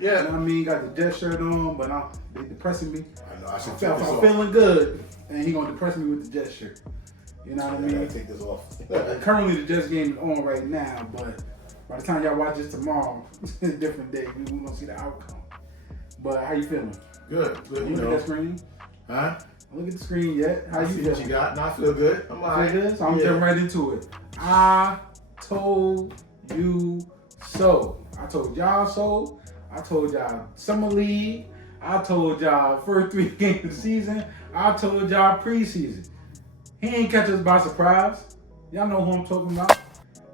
Yeah. You know what I mean? Got the Jet shirt on, but they depressing me. I know. I should I'm feeling good, and he gonna depress me with the Jet shirt. You know what I mean? I gotta take this off. Currently, the Jets game is on right now, but by the time y'all watch this tomorrow, it's a different day. We gonna see the outcome. But how you feeling? Good. You Look at that screen. Huh? Look at the screen yet. How you see feeling? what you got? No, I feel good. I'm all right. Good? So I'm jumping right into it. I told you so. I told y'all so. I told y'all summer league. I told y'all first 3 games of the season. I told y'all preseason. He ain't catch us by surprise. Y'all know who I'm talking about.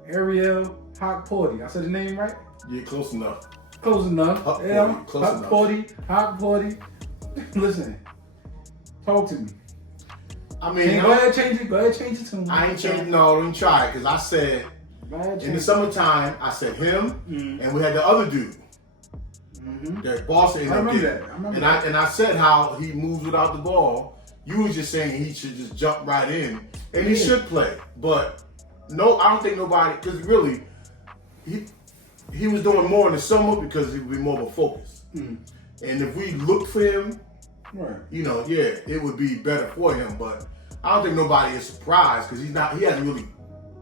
Ariel Hawk-Porty. I said his name right? Yeah, close enough. Close enough. Hawk-Porty, close enough. Hawk-Porty. Listen, talk to me. I mean, go ahead, change it. Go ahead, change it to him. I ain't changing. No, I didn't try it because I said in the summertime I said him, and we had the other dude. That Boston ended up getting. And I said how he moves without the ball. You was just saying he should just jump right in, and he should play. But no, I don't think nobody, because really, he was doing more in the summer because he would be more of a focus. And if we look for him, you know, it would be better for him. But I don't think nobody is surprised because he hasn't really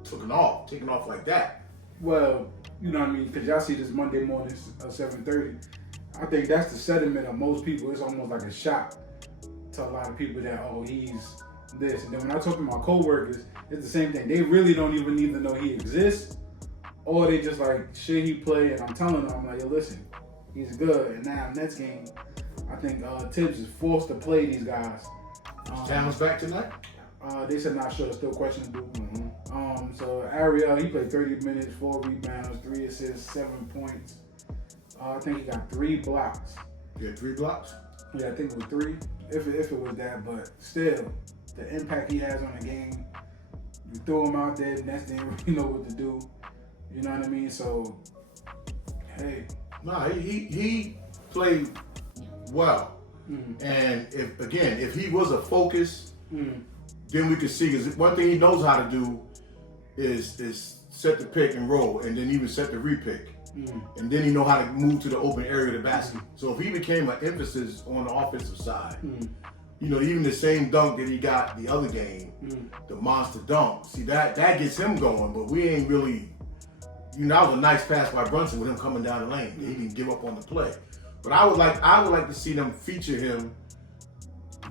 taken off like that. Well, you know what I mean, because y'all see this Monday morning at 7:30. I think that's the sentiment of most people. It's almost like a shock to a lot of people that, oh, he's this. And then when I talk to my coworkers, it's the same thing. They really don't even need to know he exists, or they just like, shit, he play, and I'm telling them, I'm like, yo, listen, he's good. And now next game, I think Tibbs is forced to play these guys. Towns back tonight? They said not sure, still questionable. So Ariel, he played 30 minutes, 4 rebounds, 3 assists, 7 points. I think he got 3 blocks. You had 3 blocks? Yeah, I think it was 3, if it was that. But still, the impact he has on the game, you throw him out there, the Nets didn't really know what to do. You know what I mean? So, hey. Nah, he played well. And if he was a focus, then we could see, because one thing he knows how to do is set the pick and roll, and then even set the repick. And then he know how to move to the open area of the basket. So if he became an emphasis on the offensive side, you know, even the same dunk that he got the other game, the monster dunk, see that gets him going, but we ain't really, you know, that was a nice pass by Brunson with him coming down the lane. He didn't give up on the play. But I would like to see them feature him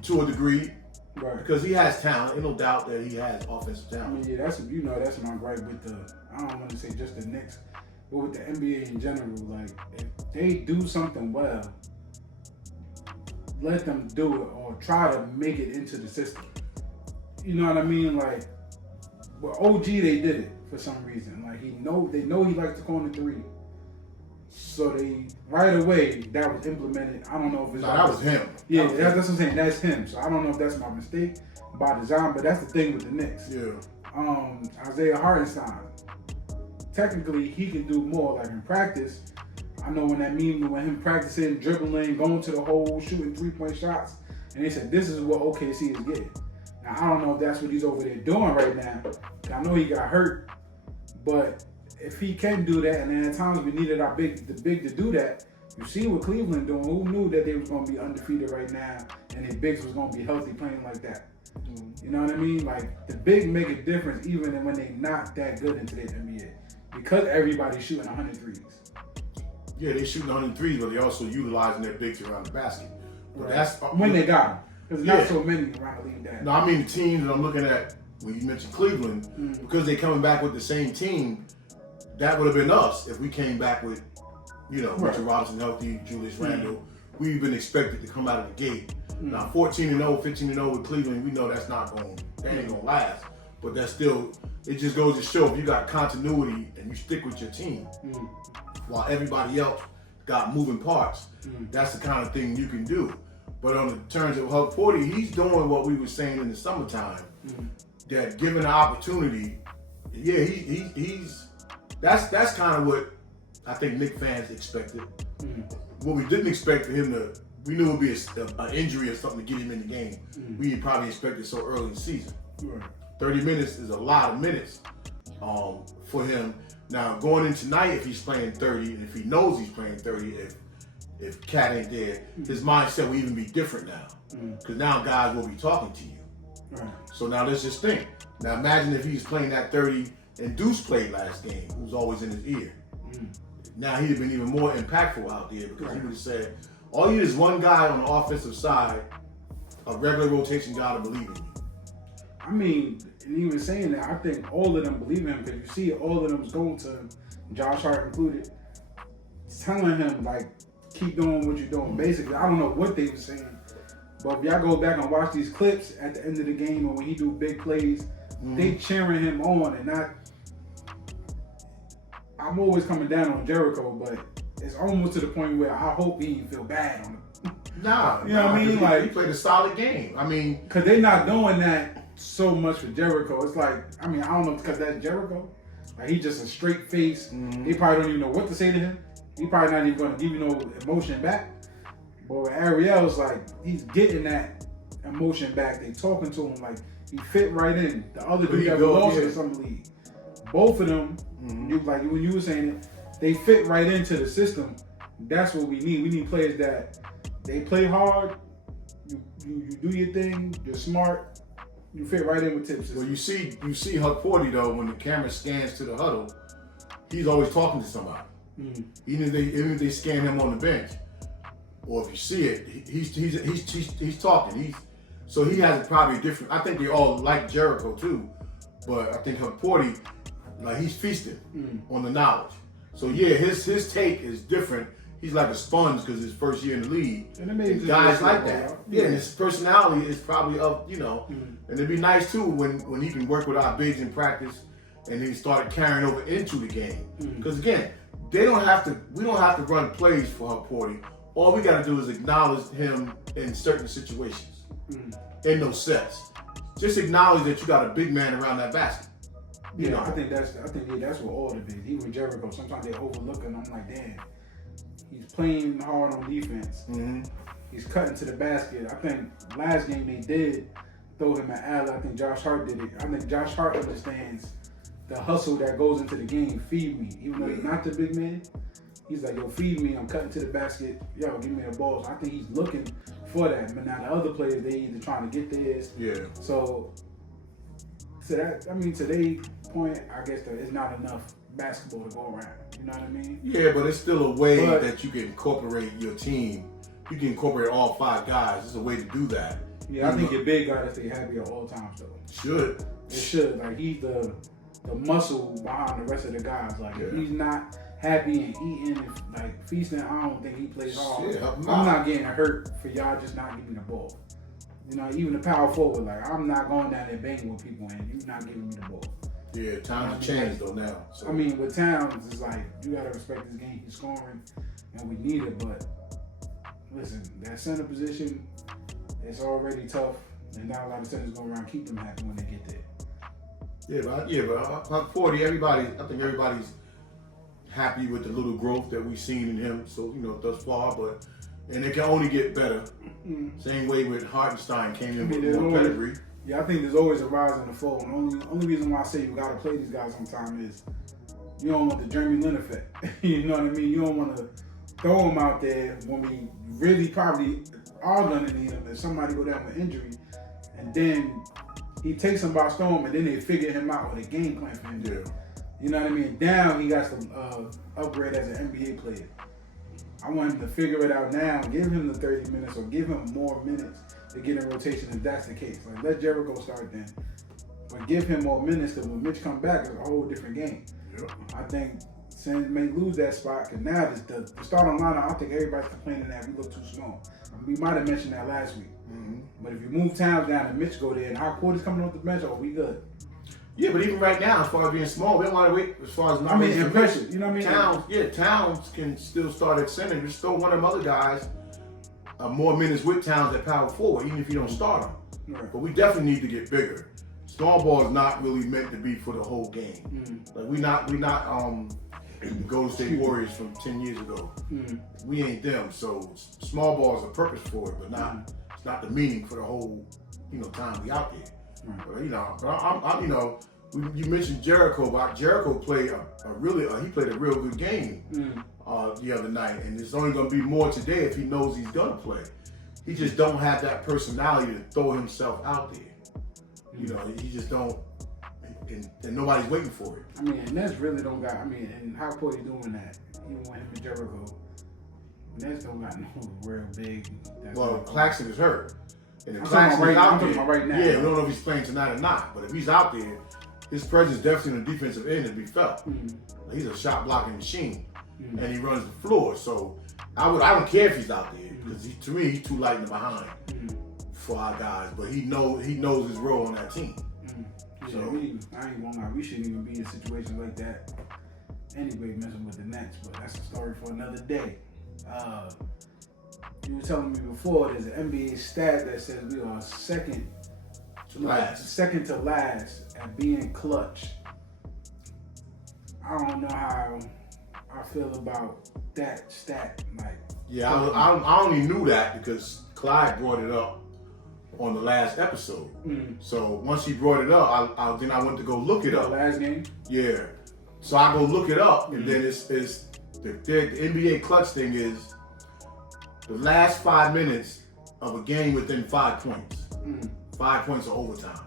to a degree. Right. Because he has talent, ain't no doubt that he has offensive talent. I mean, yeah, that's my gripe with I don't want to say just the Knicks, but with the NBA in general. Like, if they do something well, let them do it or try to make it into the system. You know what I mean? Like, with OG, they did it for some reason. Like, they know he likes to corner 3. So they right away that was implemented. I don't know if it's that was him. Yeah, that's what I'm saying. That's him. So I don't know if that's my mistake by design, but that's the thing with the Knicks. Yeah. Isaiah Hartenstein. Technically, he can do more. Like in practice, I know when him practicing, dribbling, going to the hole, shooting 3-point shots, and they said this is what OKC is getting. Now I don't know if that's what he's over there doing right now. I know he got hurt, but if he can do that, and then at times we needed the big to do that. You see what Cleveland doing. Who knew that they was going to be undefeated right now, and their bigs was going to be healthy playing like that? You know what I mean? Like, the big make a difference even when they not that good in today's NBA, because everybody's shooting 100 threes. Yeah, they shooting 100 threes, but they also utilizing their bigs around the basket. But that's when they got them, because not so many around the league that. No, I mean the teams that I'm looking at when you mentioned Cleveland, because they coming back with the same team. That would have been us if we came back with, you know, Richard Robinson healthy, Julius Randle. We've been expected to come out of the gate. Now 14-0, 15-0 with Cleveland, we know that ain't gonna last. But that's still, it just goes to show if you got continuity and you stick with your team, while everybody else got moving parts, that's the kind of thing you can do. But on the terms of Hawk-Porty, he's doing what we were saying in the summertime, that given the opportunity, he's that's kind of what I think Knicks fans expected. What we didn't expect for him we knew it would be an injury or something to get him in the game. We probably expected so early in the season. 30 minutes is a lot of minutes for him. Now, going in tonight, if he's playing 30, and if he knows he's playing 30, if if Cat ain't there, his mindset will even be different now. Because now guys will be talking to you. Right. So now let's just think. Now imagine if he's playing that 30 and Deuce played last game, who's always in his ear. Now he'd have been even more impactful out there because he would have said, all you need is one guy on the offensive side, a regular rotation guy to believe in you. I mean, and even saying that, I think all of them believe in him because you see all of them's going to him, Josh Hart included, telling him, like, keep doing what you're doing. Basically, I don't know what they were saying, but if y'all go back and watch these clips at the end of the game or when he do big plays, they cheering him on and not. I'm always coming down on Jericho, but it's almost to the point where I hope he didn't feel bad on him. Nah, you know what I mean? Like, he played a solid game. I mean, because they're not doing that so much for Jericho. It's like, I mean, I don't know because that's Jericho. Like, he's just a straight face. They probably don't even know what to say to him. He probably not even going to give you no emotion back. But with Ariel's like, he's getting that emotion back. They talking to him like he fit right in. The other dude that lost in some league. Both of them, you, like when you were saying it, they fit right into the system. That's what we need. We need players that they play hard. You do your thing. You're smart. You fit right in with Tips. Well, you see Huck Porty though when the camera scans to the huddle, he's always talking to somebody. Even if they scan him on the bench, or if you see it, he's talking. So he has probably a different. I think they all like Jericho too, but I think Huck Porty, like he's feasting on the knowledge. So yeah, his take is different. He's like a sponge because his first year in the league. And guys like that. Yeah, and his personality is probably up, And it'd be nice too when he can work with our bigs in practice, and then he started carrying over into the game. Because again, we don't have to run plays for Huck Porty. All we got to do is acknowledge him in certain situations, in those sets. Just acknowledge that you got a big man around that basket. I think that's what all the bigs. Even Jericho, sometimes they overlook him. I'm like, damn. He's playing hard on defense. He's cutting to the basket. I think last game they did throw him an alley. I think Josh Hart did it. I think Josh Hart understands the hustle that goes into the game. Feed me. Even though he's not the big man, he's like, yo, feed me. I'm cutting to the basket. Yo, give me the ball. So I think he's looking for that. But now the other players, they either trying to get theirs. Yeah. So to their point, I guess there is not enough basketball to go around. You know what I mean? Yeah, but it's still a way that you can incorporate your team. You can incorporate all 5 guys. There's a way to do that. Yeah, I think your big guy to stay happy at all times though. Should. It should. Like he's the muscle behind the rest of the guys. Like if he's not happy and eating and feasting, I don't think he plays hard. I'm not getting hurt for y'all just not giving me the ball. Even the power forward, like I'm not going down there banging with people and you not giving me the ball. Yeah, times have changed though now. So. I mean, with Towns, it's like you gotta respect this game. He's scoring, and we need it. But listen, that center position, it's already tough, and not a lot of centers go around keep them happy when they get there. But Huck Porty, I think everybody's happy with the little growth that we've seen in him. So thus far, and it can only get better. Same way with Hartenstein came in with more pedigree. Yeah, I think there's always a rise and a fall. And only reason why I say you gotta play these guys on time is you don't want the Jeremy Lin effect. You know what I mean? You don't want to throw them out there when we really probably are gonna need them. If somebody go down with injury, and then he takes them by storm, and then they figure him out with a game plan for him. Yeah. You know what I mean? Now he got to upgrade as an NBA player. I want him to figure it out now. Give him the 30 minutes or give him more minutes to get in rotation if that's the case. Like let Jericho start then. But give him more minutes because when Mitch come back, it's a whole different game. Yep. I think Sims may lose that spot because now the starting lineup, I think everybody's complaining that we look too small. We might have mentioned that last week. But if you move Towns down and Mitch go there and our quarter's coming off the bench, we good. Yeah, but even right now, as far as being small, we don't want to wait as far as numbers. Impression. You know what I mean? Towns can still start at center. Just throw one of them other guys more minutes with Towns at power forward, even if you don't start them. Right. But we definitely need to get bigger. Small ball is not really meant to be for the whole game. Like we not the Golden State Warriors from 10 years ago. We ain't them. So small ball is a purpose for it, but it's not the meaning for the whole time we out there. But you mentioned Jericho, but Jericho played a real good game the other night, and there's only going to be more today if he knows he's going to play. He just don't have that personality to throw himself out there. You know, he just don't, and nobody's waiting for it. I mean, and Nets really don't got. I mean, and how Porty doing that? Even with him and Jericho, Nets don't got no real big. Well, Claxton is hurt. And if I'm Claxton talking is out about there, right now. yeah, we don't know if he's playing tonight or not. But if he's out there, his presence definitely on the defensive end to be felt. He's a shot blocking machine, and he runs the floor. So I don't care if he's out there because to me he's too light in the behind for our guys. But he knows his role on that team. So I ain't gonna lie, we shouldn't even be in a situation like that anyway, messing with the Nets. But that's a story for another day. You were telling me before there's an NBA stat that says we are second to last at being clutch. I don't know how I feel about that stat. Like, yeah, I only knew that because Clyde brought it up on the last episode. So once he brought it up, then I went to go look it up. Last game? Yeah. So I go look it up, and then it's the NBA clutch thing is the last 5 minutes of a game within 5 points. 5 points or overtime.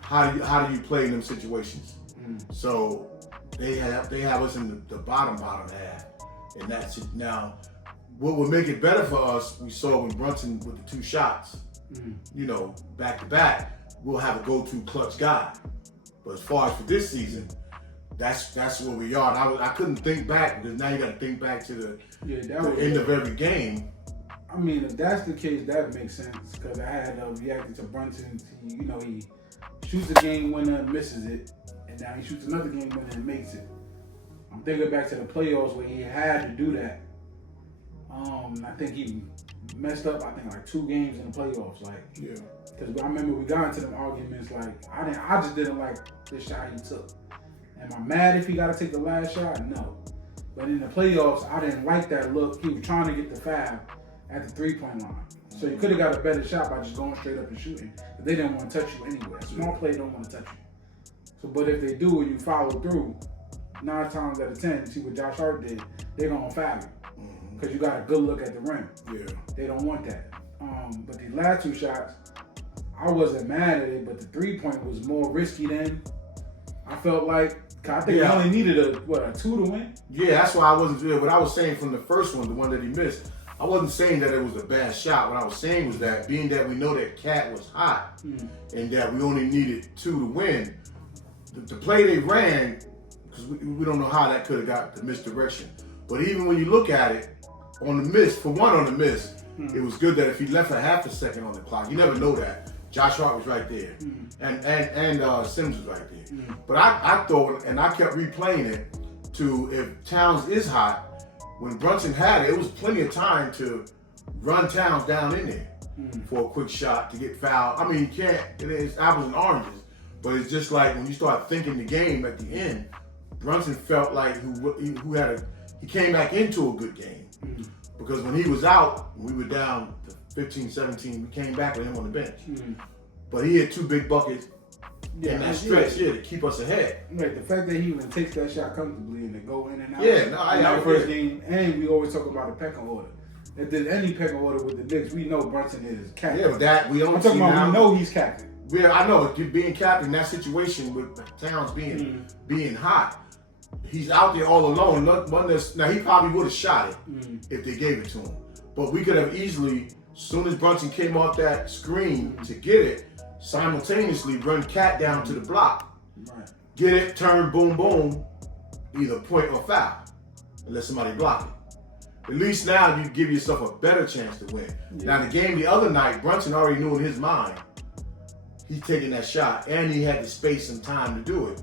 How do you play in them situations? So they have us in the bottom half, and that's it. Now, what would make it better for us? We saw when Brunson with the 2 shots, you know, back to back, we'll have a go-to clutch guy. But as far as for this season, that's where we are. And I couldn't think back because now you got to think back to the end of every game. I mean, if that's the case, that makes sense because I had reacted to Brunson. You know, he shoots a game winner, misses it, and now he shoots another game winner and makes it. I'm thinking back to the playoffs where he had to do that. I think he messed up. I think like 2 games in the playoffs, like because I remember we got into them arguments. Like I just didn't like the shot he took. Am I mad if he got to take the last shot? No. But in the playoffs, I didn't like that look. He was trying to get the foul at the 3-point line. So you could have got a better shot by just going straight up and shooting. But they didn't want to touch you anyway. A small player don't want to touch you. So, but if they do and you follow through, 9 times out of 10, see what Josh Hart did, they're going to foul you. Because you got a good look at the rim. Yeah. They don't want that. But the last 2 shots, I wasn't mad at it, but the 3-point was more risky than I felt like. I think he only needed a 2 to win? Yeah, that's why I wasn't doing what I was saying from the first one, the one that he missed. I wasn't saying that it was a bad shot. What I was saying was that being that we know that Cat was hot and that we only needed 2 to win, the play they ran, because we don't know how that could have got the misdirection. But even when you look at it, on the miss, it was good that if he left a half a second on the clock, you never know that. Josh Hart was right there, and Sims was right there. But I thought, and I kept replaying it, to if Towns is hot, when Brunson had it, it was plenty of time to run Towns down in there for a quick shot to get fouled. I mean, you can't, it's apples and oranges, but it's just like when you start thinking the game at the end, Brunson felt like he came back into a good game. Because when he was out, we were down to 15, 17, we came back with him on the bench. But he had 2 big buckets in that stretch to keep us ahead. Like the fact that he even takes that shot comfortably and to go in and out. Yeah, no, I first game, and we always talk about the pecking order. If there's any pecking order with the Knicks, we know Brunson is captain. Yeah, but that we don't. I'm talking about we know he's captain. I know being captain in that situation with Towns being hot. He's out there all alone. Now he probably would have shot it if they gave it to him. But we could have easily, as soon as Brunson came off that screen to get it, simultaneously run Cat down to the block. Right. Get it, turn, boom, boom, either point or foul. And let somebody block it. At least now you give yourself a better chance to win. Yeah. Now the game the other night, Brunson already knew in his mind he's taking that shot, and he had the space and time to do it.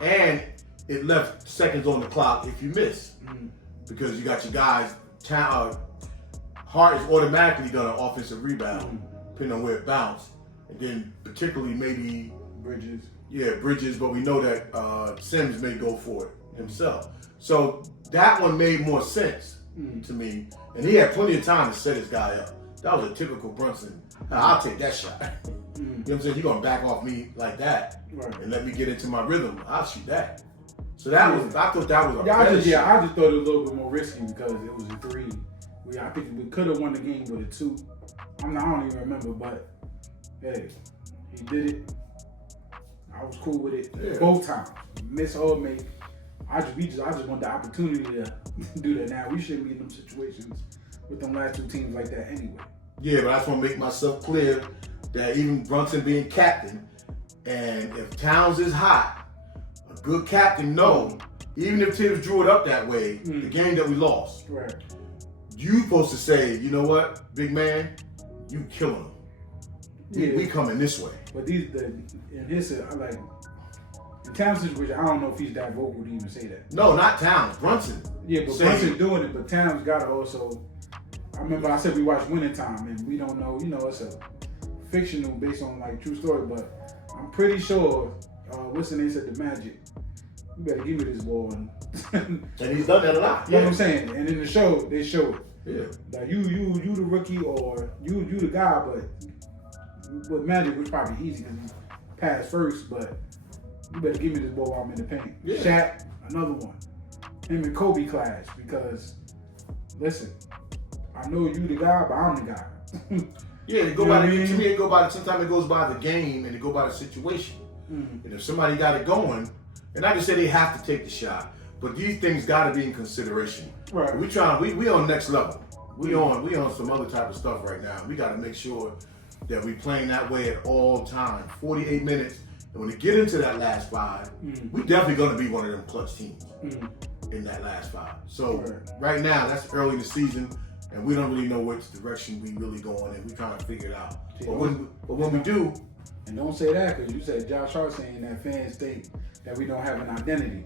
And it left seconds on the clock if you miss. Because you got your guys, Hart is automatically going to offensive rebound, depending on where it bounced. And then particularly maybe Bridges. Yeah, Bridges, but we know that Sims may go for it himself. So that one made more sense to me. And he had plenty of time to set his guy up. That was a typical Brunson. I'll take that shot. You know what I'm saying? You're going to back off me like that and let me get into my rhythm. I'll shoot that. So that was, I thought that was I just thought it was a little bit more risky because it was a 3. I think we could have won the game with a 2. I don't even remember, but hey, he did it. I was cool with it both times. Miss or make. I just want the opportunity to do that now. We shouldn't be in them situations with them last 2 teams like that anyway. Yeah, but I just want to make myself clear that even Brunson being captain, and if Towns is hot, a good captain knows, even if Tibbs drew it up that way, the game that we lost, right? You supposed to say, you know what, big man, you killing them. We coming this way. But in Towns' situation, I don't know if he's that vocal to even say that. No, not Towns, Brunson. Yeah, but Brunson doing it, but Towns gotta also. I remember I said we watched Winning Time, and we don't know. It's a fictional based on like true story, but I'm pretty sure. What's the name? Said the Magic. You better give me this ball. And he's done that a lot. You know what I'm saying? And in the show, they show it. Yeah. Like you the rookie, or you the guy, but with Magic was probably easy because he passed first, but you better give me this ball while I'm in the paint. Yeah. Shaq, another one. Him and Kobe clash because, listen, I know you the guy, but I'm the guy. Yeah, to me, it go by. Sometimes it goes by the game and it go by the situation. And if somebody got it going, and I just say they have to take the shot, but these things got to be in consideration. Right. We on next level. We on some other type of stuff right now. We got to make sure that we playing that way at all times. 48 minutes, and when we get into that last 5, we definitely going to be one of them clutch teams in that last 5. So right now, that's early in the season, and we don't really know which direction we really going, and we trying to figure it out. But when we do. And don't say that because you said Josh Hart saying that fans think that we don't have an identity.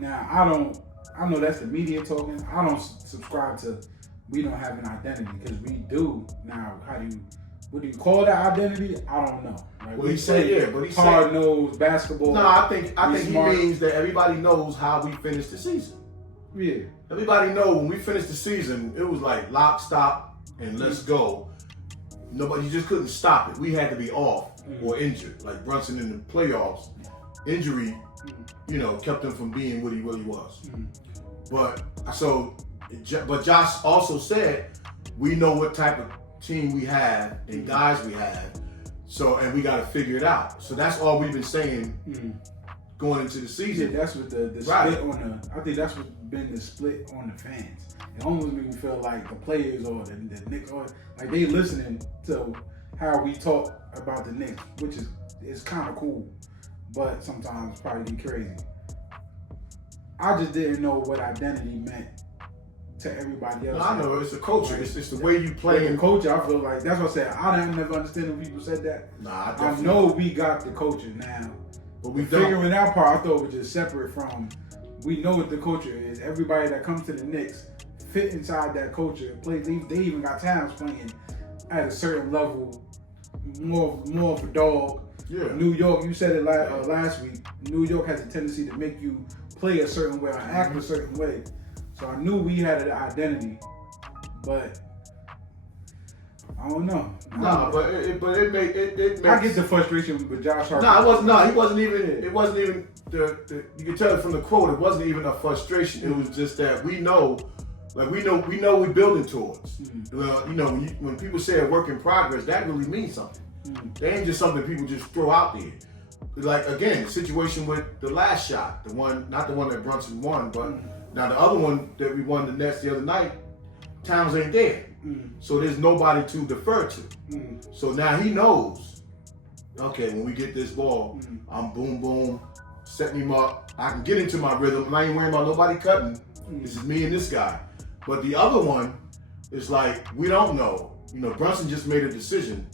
Now, I know that's the media talking. I don't subscribe to we don't have an identity because we do. Now, what do you call that identity? I don't know. Right? Well, he said, hard-nosed basketball. No, I think he means that everybody knows how we finished the season. Yeah. Everybody know when we finished the season, it was like lock, stop, and let's go. Nobody, you just couldn't stop it. We had to be off or injured. Like Brunson in the playoffs, injury, kept him from being what he really was. But Josh also said, we know what type of team we have and guys we have. So, and we got to figure it out. So that's all we've been saying going into the season. Yeah, that's what the split on the. I think that's what's been the split on the fans. It almost makes me feel like the players or the Knicks, or like they listening to how we talk about the Knicks, which is kind of cool, but sometimes probably be crazy. I just didn't know what identity meant to everybody else. No, I know it's a culture. It's the way you play. The culture, I feel like that's what I said. I didn't never understand when people said that. Nah, I know we got the culture now, but we figuring that part. I thought was just separate from. We know what the culture is. Everybody that comes to the Knicks fit inside that culture. Play. They even got times playing at a certain level, more of a dog. Yeah. New York, you said it last week. New York has a tendency to make you play a certain way or act a certain way. So I knew we had an identity, but I don't know. But it makes. I get the frustration with Josh Hart. No, it wasn't. No, he wasn't even. It wasn't even the. You can tell it from the quote. It wasn't even a frustration. It was just that we know. Like we know we're building towards. Well, when people say a work in progress, that really means something. They ain't just something people just throw out there. Like again, the situation with the last shot, not the one that Brunson won, but now the other one that we won the Nets the other night, Towns ain't there, so there's nobody to defer to. So now he knows. Okay, when we get this ball, I'm boom boom, setting him up. I can get into my rhythm. I ain't worrying about nobody cutting. This is me and this guy. But the other one is like, we don't know. Brunson just made a decision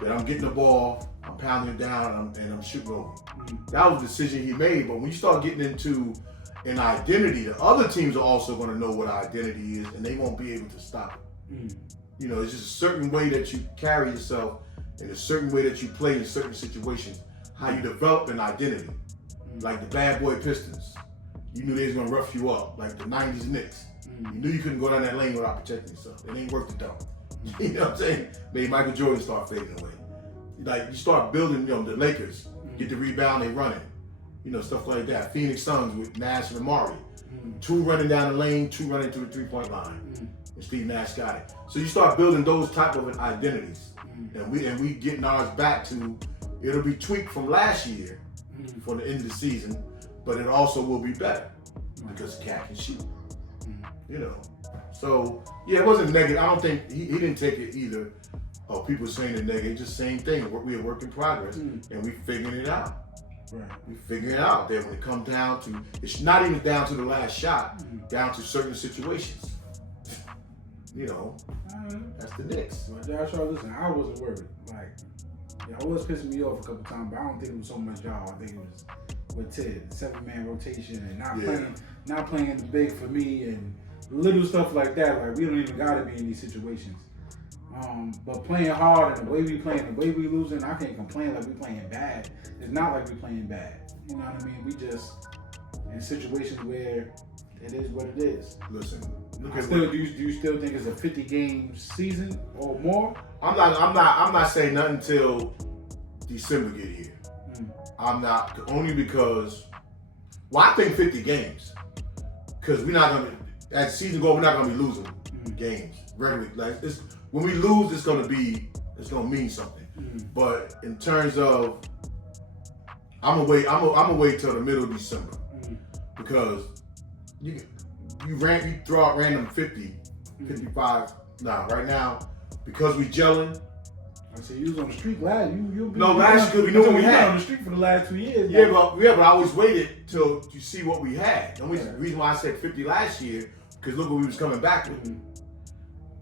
that I'm getting the ball, I'm pounding it down, and I'm shooting over. That was the decision he made. But when you start getting into an identity, the other teams are also going to know what identity is, and they won't be able to stop it. It's just a certain way that you carry yourself and a certain way that you play in certain situations, how you develop an identity. Like the bad boy Pistons. You knew they was going to rough you up, like the 90s Knicks. You knew you couldn't go down that lane without protecting yourself. It ain't worth the dough. You know what I'm saying? Made Michael Jordan start fading away. Like you start building, the Lakers get the rebound, they run it. stuff like that. Phoenix Suns with Nash and Amari. 2 running down the lane, 2 running to the 3-point line. And Steve Nash got it. So you start building those type of identities. And we getting ours back to, it'll be tweaked from last year for the end of the season, but it also will be better because Cat can shoot. So yeah, it wasn't negative. I don't think he didn't take it either. Or people saying it negative, just same thing. We a work in progress, and we figuring it out. Right. We figuring it out. Then when it comes down to, it's not even down to the last shot, down to certain situations. That's the Knicks. But Joshua, listen, I wasn't worried. Like, y'all was pissing me off a couple times, but I don't think it was so much y'all. I think it was with Ted, 7-man rotation, and not playing the big for me, and little stuff like that. Like, we don't even gotta be in these situations. But playing hard and the way we playing, the way we losing, I can't complain like we playing bad. It's not like we playing bad. You know what I mean? We just in situations where it is what it is. Listen, do you still think it's a 50-game season or more? I'm not saying nothing until December get here. I'm not, only because, I think 50 games. Because we're not gonna, as the season goes, we're not gonna be losing games regularly. Like when we lose, it's gonna mean something. But in terms of, I'm gonna wait till the middle of December because you throw out random 50, 55. Nah, right now because we gelling. I said you was on the street last. Last year we knew what we had on the street for the last 2 years. Yeah, but I always waited till you see what we had. The reason why I said 50 last year because look what we was coming back with.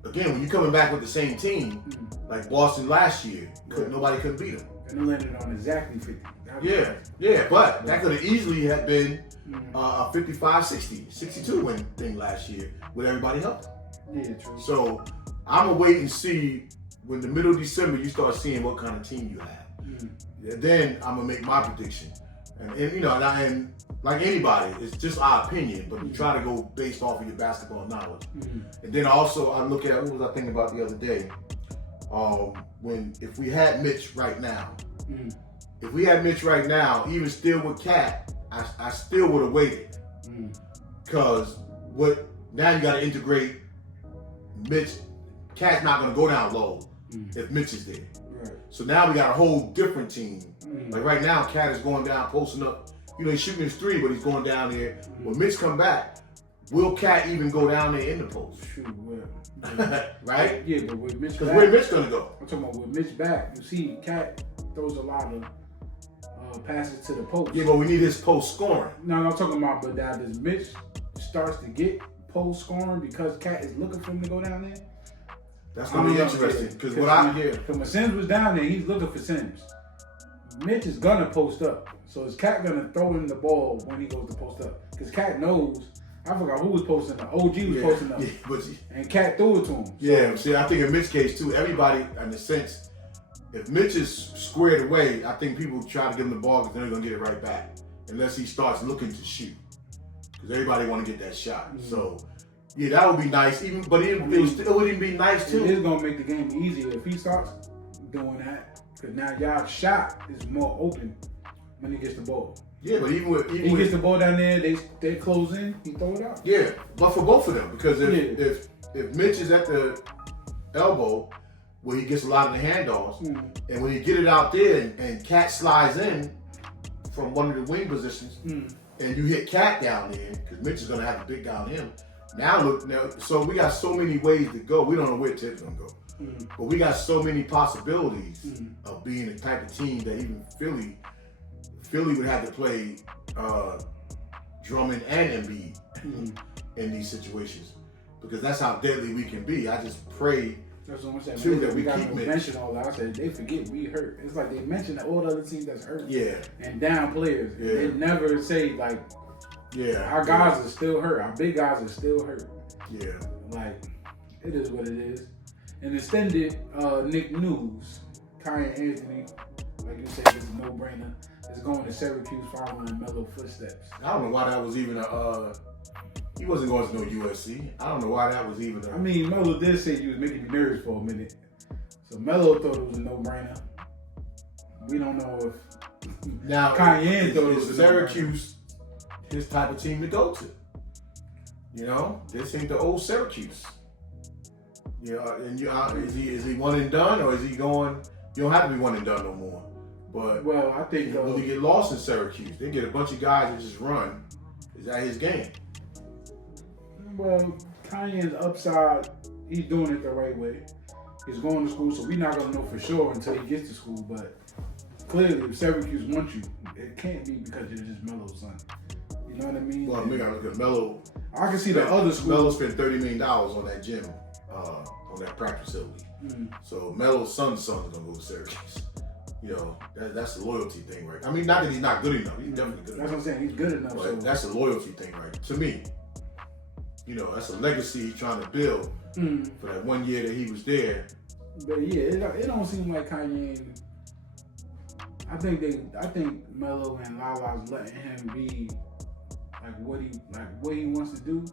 Again, when you're coming back with the same team, like Boston last year, nobody couldn't beat them. And they landed on exactly 50. Yeah, but that could have easily have been a 55, 60, 62 win thing last year with everybody helping. Yeah, true. So I'm going to wait and see when the middle of December you start seeing what kind of team you have. Then I'm going to make my prediction. And like anybody, it's just our opinion, but we try to go based off of your basketball knowledge. And then also I look at, what was I thinking about the other day? If we had Mitch right now, even still with Cat, I still would have waited. Because now you got to integrate Mitch. Cat's not going to go down low if Mitch is there. Right. So now we got a whole different team. Like right now, Cat is going down, posting up. He's shooting his 3, but he's going down there. When Mitch come back, will Cat even go down there in the post? Shoot, well. Right? Yeah, but with Mitch back. Because where Mitch going to go? I'm talking about with Mitch back. You see, Cat throws a lot of passes to the post. Yeah, but we need his post scoring. No, I'm talking about, but now as Mitch starts to get post scoring because Cat is looking for him to go down there. That's going to be interesting. Because when Sims was down there, he's looking for Sims. Mitch is going to post up. So is Cat going to throw him the ball when he goes to post up? Because Cat knows. I forgot who was posting up. OG was posting up. And Cat threw it to him. So. Yeah, see, I think in Mitch's case too, everybody, in a sense, if Mitch is squared away, I think people try to give him the ball because then they're going to get it right back. Unless he starts looking to shoot. Because everybody want to get that shot. So, yeah, that would be nice. It would even be nice too. It is going to make the game easier if he starts doing that. Because now y'all shot is more open when he gets the ball. Yeah, but he gets the ball down there, they close in, he throw it out. Yeah, but for both of them, because if Mitch is at the elbow where he gets a lot of the handoffs, and when he get it out there and Cat slides in from one of the wing positions, and you hit Cat down there, because Mitch is gonna have a big guy on him. Now, so we got so many ways to go. We don't know where Tip's gonna go. But we got so many possibilities of being the type of team that even Philly would have to play Drummond and Embiid in these situations because that's how deadly we can be. I just pray too that we keep mention all that. I said they forget we hurt. It's like they mention that all the other teams that's hurt. Yeah. And down players. Yeah. They never say like, our guys are still hurt. Our big guys are still hurt. Yeah. Like it is what it is. And extended Nick news, Kai and Anthony, like you said, it's a no-brainer. It's going to Syracuse following Melo footsteps. I don't know why that was even he wasn't going to no USC. I don't know why that was even I mean, Melo did say you was making me nervous for a minute. So Melo thought it was a no-brainer. We don't know if Now, Cayenne thought it was Syracuse his type of team to go to. You know, this ain't the old Syracuse. You know, and is he one and done, or is he going? You don't have to be one and done no more. But well, I think he really get lost in Syracuse. They get a bunch of guys that just run. Is that his game? Well, Cayenne's upside, he's doing it the right way. He's going to school, so we're not gonna know for sure until he gets to school. But clearly, if Syracuse wants you, it can't be because you're just Melo's son. You know what I mean? Well, maybe I look at Melo. I can see the other schools. Melo spent $30 million on that gym, on that practice facility. So Melo's son's gonna go to Syracuse. You know, that's the loyalty thing, right? I mean, not that he's not good enough. He's definitely good enough. That's what I'm saying. He's good enough. But So that's a loyalty thing, right? To me. You know, that's a legacy he's trying to build for that 1 year that he was there. But yeah, it don't seem like Cayenne. I think Melo and Lala's letting him be what he wants to do.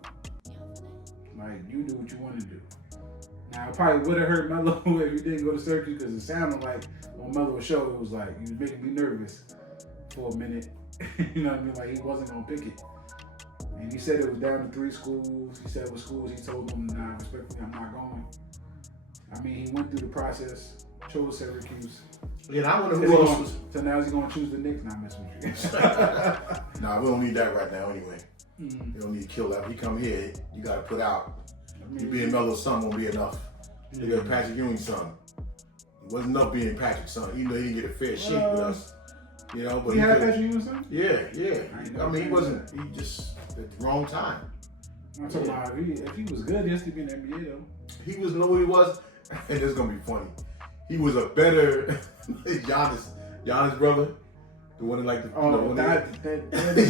Like, you do what you want to do. Now, it probably would have hurt Melo if he didn't go to Syracuse, because it sounded like on Melo's show, it was like he was making me nervous for a minute. You know what I mean? Like, he wasn't gonna pick it. And he said it was down to 3 schools. He said what schools he told them, nah, respectfully, I'm not going. I mean, he went through the process, chose Syracuse. Yeah, and I wonder who else was. So now is he going to choose the Knicks? Not messing with you. Nah, we don't need that right now anyway. You don't need to kill that. He come here, you got to put out. You being Melo's son won't be enough. You got Patrick Ewing's son. It wasn't enough being Patrick's son. Even though he didn't get a fair shake with us. You know, but he had Patrick Ewing's son? Yeah. I mean, he just at the wrong time. I'm talking about if he was good, he used to be in the NBA though. He was what he was, and it's gonna be funny. He was a better Giannis brother, the one that like the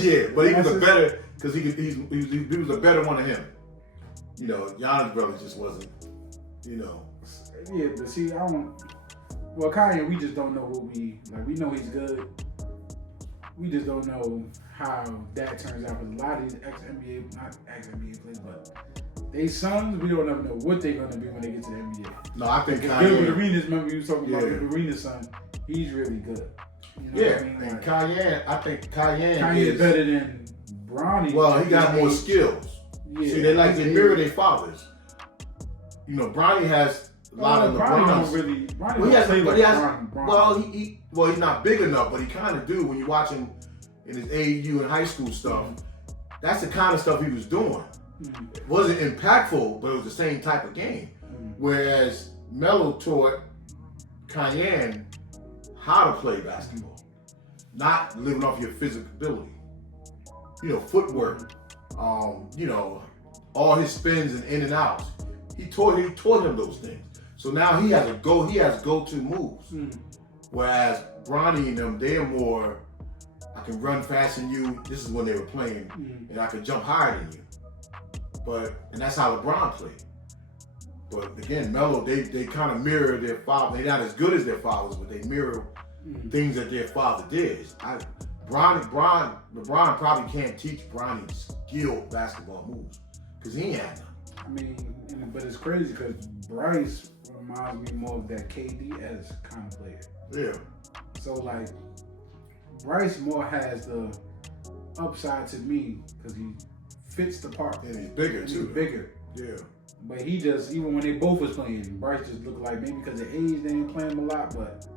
yeah, but he was a better because he was a better one of him. You know, Giannis brother just wasn't. You know. Yeah, but see, well, Kanye, we just don't know what we like. We know he's good. We just don't know how that turns out. Because a lot of these not ex-NBA players, but they sons, we don't ever know what they're going to be when they get to the NBA. No, I think Kanye. Gilbert Arenas, remember you was talking about Gilbert Arenas' son? He's really good. You know what I mean? And Cayenne, I think Cayenne is better than Bronny. Well, he got more skills. Yeah. See, they mirror their fathers. You know, Bronny has a lot of LeBron's. Well, he's not big enough, but he kind of do when you watch him in his AAU and high school stuff. That's the kind of stuff he was doing. It wasn't impactful, but it was the same type of game. Whereas Melo taught Cayenne how to play basketball, not living off your physical ability. You know, footwork. You know, all his spins and in and outs. He taught him those things. So now he has go-to moves. Whereas Bronny and them, they're more, I can run faster than you. This is when they were playing, and I can jump higher than you. And that's how LeBron played. But again, Melo, they kind of mirror their father. They're not as good as their fathers, but they mirror things that their father did. LeBron probably can't teach Bronny skilled basketball moves because he ain't had none. I mean, but it's crazy because Bryce reminds me more of that KD as kind of player. Yeah. So like, Bryce more has the upside to me because he fits the part. And he's bigger too. He's bigger. Yeah. But he just, even when they both was playing, Bryce just looked like, maybe because of age they ain't playing him a lot, but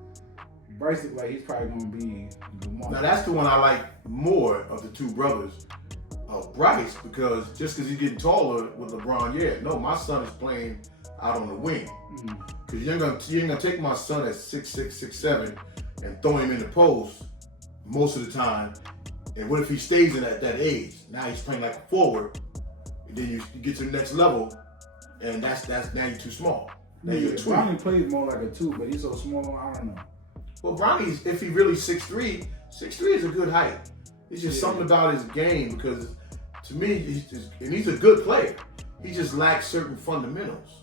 Bryce looked like he's probably going to be the one. Now that's the one I like more of the two brothers. Bryce, because just because he's getting taller with LeBron, no, my son is playing out on the wing. Because you ain't gonna take my son at 6'6", 6'7", and throw him in the post most of the time. And what if he stays in at that age? Now he's playing like a forward, and then you get to the next level, and that's now you're too small. Now you're a twin. Bronny plays more like a 2, but he's so small, I don't know. Well, Bronny's, if he really 6'3", 6'3" is a good height. It's just something about his game because, to me, he's a good player. He just lacks certain fundamentals.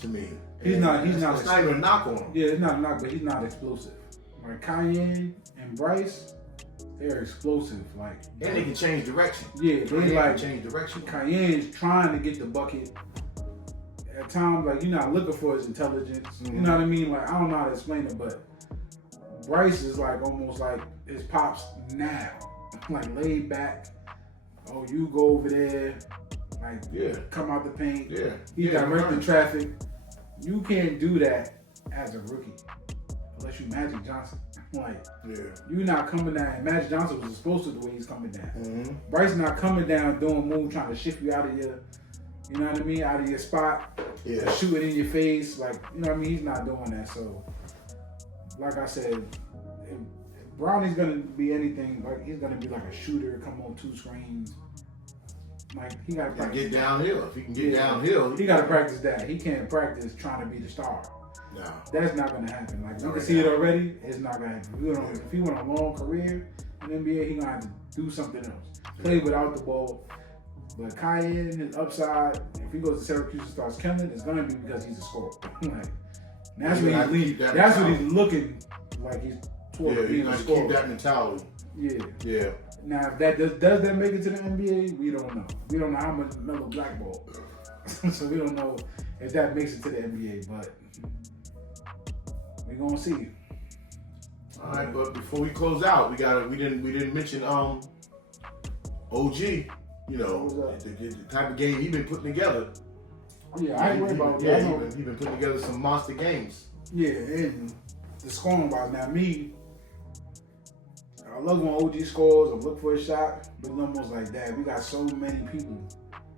To me, he's not. It's not even a knock on him. Yeah, it's not a knock, but he's not explosive. Like Cayenne and Bryce, they're explosive. Like, and they can change direction. Yeah, they like change direction. Cayenne's trying to get the bucket. At times, like, you're not looking for his intelligence. You know what I mean? Like, I don't know how to explain it, but Bryce is like almost like his pops now, like laid back. Oh, you go over there, like come out the paint. Yeah, He directing traffic. You can't do that as a rookie unless you Magic Johnson. Like, you're not coming down. Magic Johnson was supposed to the way he's coming down. Mm-hmm. Bryce not coming down doing moves trying to shift you out of your, you know what I mean, out of your spot. Yeah. Shoot it in your face, like, you know what I mean. He's not doing that. So, like I said, if Brownie's gonna be anything, like he's gonna be like a shooter, come on 2 screens. Like he gotta practice. Get downhill. If he can get downhill, he gotta practice that. He can't practice trying to be the star. No. That's not gonna happen. Like you can see it already. It's not gonna happen. If he want a long career in the NBA, he gonna have to do something else. Play without the ball. But Cayenne, his upside, if he goes to Syracuse and starts killing, it's gonna be because he's a scorer. Like that's what he's that's what he's looking like. He's toward being a scorer. Keep that mentality. Yeah. Now, if that does that make it to the NBA? We don't know. We don't know how much Melo blackball. So we don't know if that makes it to the NBA. But we're gonna see. All right, but before we close out, we didn't mention OG. You know the type of game he's been putting together. Yeah, I ain't worried about that. He's been putting together some monster games. Yeah, and the scoring wise. Now I love when OG scores or look for a shot, but it's almost like that. We got so many people.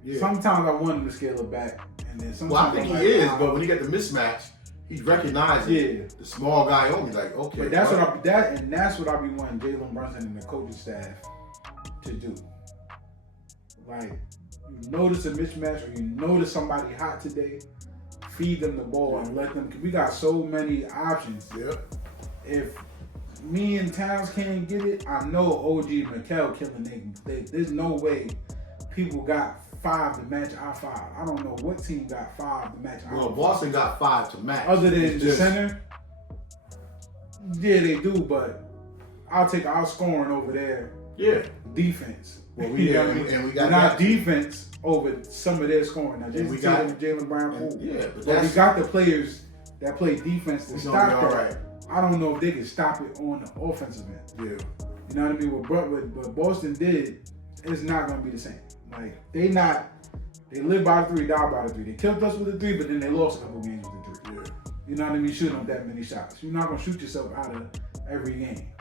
Yeah. Sometimes I want him to scale it back, and then sometimes I think he is, but when he got the mismatch, he's recognizing the small guy on me. Like, okay, but that's what I be wanting Jalen Brunson and the coaching staff to do. Like, you notice a mismatch or you notice somebody hot today, feed them the ball and let them. We got so many options. Yep. If me and Towns can't get it, I know OG and Mikal killing niggas. There's no way people got 5 to match our 5. I don't know what team got 5 to match our 5. Well, Boston got 5 to match. Other than the center? Yeah, they do, but I'll take our scoring over there. Yeah. Defense. Well, we got not defense over some of their scoring. Now, Jason Tatum and Jaylen Brown, cool. But we got the players that play defense to stop that. Right. I don't know if they can stop it on the offensive end. Yeah. You know what I mean? What Boston did, it's not going to be the same. Like, they live by the 3, die by the 3. They killed us with the 3, but then they lost a couple games with the 3. Yeah. You know what I mean? Shooting up that many shots. You're not going to shoot yourself out of every game.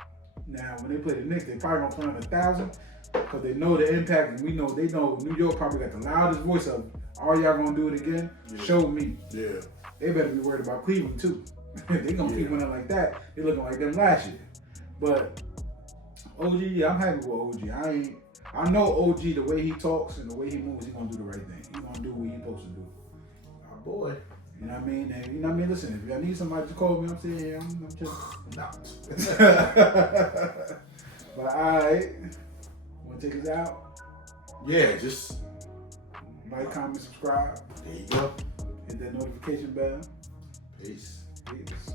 Now, when they play the Knicks, they probably going to play on 1,000 because they know the impact, and they know New York probably got the loudest voice of, are y'all going to do it again? Yeah. Show me. Yeah. They better be worried about Cleveland, too. They gonna keep winning like that. They looking like them last year. But OG, I'm happy with OG. I know OG, the way he talks and the way he moves, he gonna do the right thing. He gonna do what he supposed to do. My boy. You know what I mean? And you know what I mean? Listen, if I need somebody to call me, I'm saying, yeah, I'm just not. But alright. Wanna take us out? Yeah, just like, comment, subscribe. There you go. Hit that notification bell. Peace. Peace.